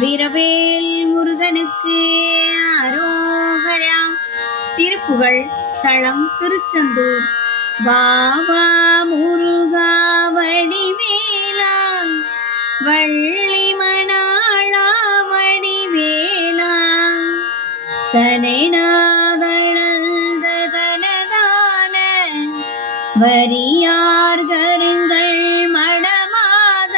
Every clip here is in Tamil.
வீரவேல் முருகனுக்கு அரோகரா. திருப்புகழ் தளம் திருச்செந்தூர். வாவா முருகா வடிவேலா, வள்ளி மணாளா வடிவேலா, தனை நாதளந்த தனதான வரியார் கருங்கள் மடமாத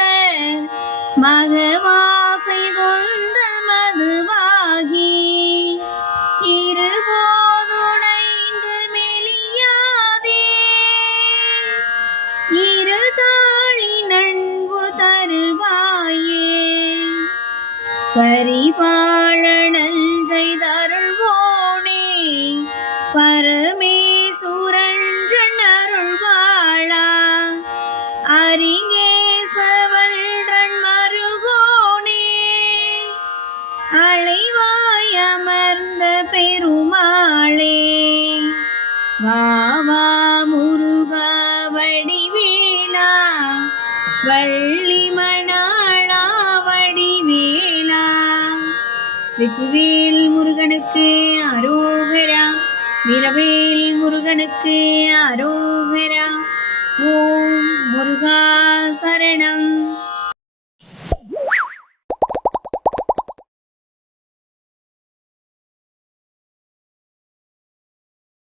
மகவாசை கொந்த மதுவாகி இருபோதுடைந்து மெலியாதே இருதாளி நண்பு தருவாயே பரிபாலனல் செய்தருள்வோனே பரமேசுரன் அருள்வாளா அரிகேசவல்றன் மருகோனே அலைவாய் அமர்ந்த பெருமாளே. வாவா முருகா வடிவேலா, வள்ளி மணாளா வடிவேலா. வெற்றிவேல் முருகனுக்கு அரோகரா. வீரவேல் முருகனுக்கு அரோகரா. ஓம் முருகா சரணம்.